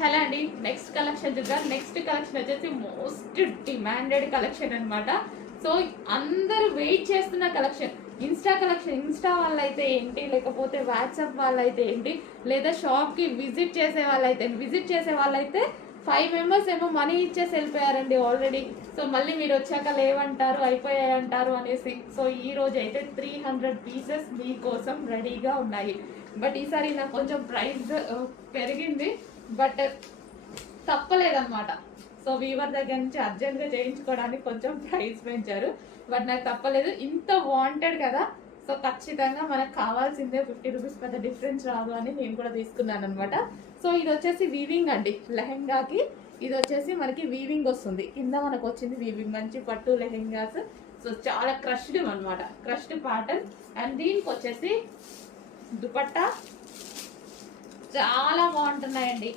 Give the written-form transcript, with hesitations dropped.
Hello అండి, next collection చూద్దాం. Next collection వచ్చేసి మోస్ట్ డిమాండెడ్ కలెక్షన్ అన్నమాట. సో అందరూ వెయిట్ చేస్తున్న కలెక్షన్. ఇన్స్టా వాళ్ళైతే ఏంటి, లేకపోతే వాట్సాప్ వాళ్ళైతే ఏంటి, లేదా షాప్కి విజిట్ చేసే వాళ్ళైతే 5 మెంబర్స్ ఏమో మనీ ఇచ్చేసి వెళ్ళిపోయారండి ఆల్రెడీ. సో మళ్ళీ మీరు వచ్చాక లేవంటారు, అయిపోయాయి అంటారు అనేసి. సో ఈ రోజు అయితే 300 పీసెస్ మీకోసం రెడీగా ఉన్నాయి. బట్ ఈసారి నాకు కొంచెం ప్రైస్ పెరిగింది, బట్ తప్పలేదన్నమాట. సో వీవర్ దగ్గర నుంచి అర్జెంట్గా చేయించుకోవడానికి కొంచెం ప్రైస్ పెంచారు, బట్ నాకు తప్పలేదు. ఇంత వాంటెడ్ కదా, సో ఖచ్చితంగా మనకు కావాల్సిందే. 50 రూపీస్ పెద్ద డిఫరెన్స్ రాదు అని నేను కూడా తీసుకున్నాను అనమాట. సో ఇది వచ్చేసి వీవింగ్ అండి, లెహెంగాకి ఇది వచ్చేసి మనకి వీవింగ్ వస్తుంది. కింద మనకు వచ్చింది వీవింగ్, మంచి పట్టు లెహెంగాస్. సో చాలా క్రష్డ్ అనమాట, క్రష్డ్ ప్యాటర్న్. అండ్ దీనికి వచ్చేసి దుపట్టా చాలా బాగుంటున్నాయండి.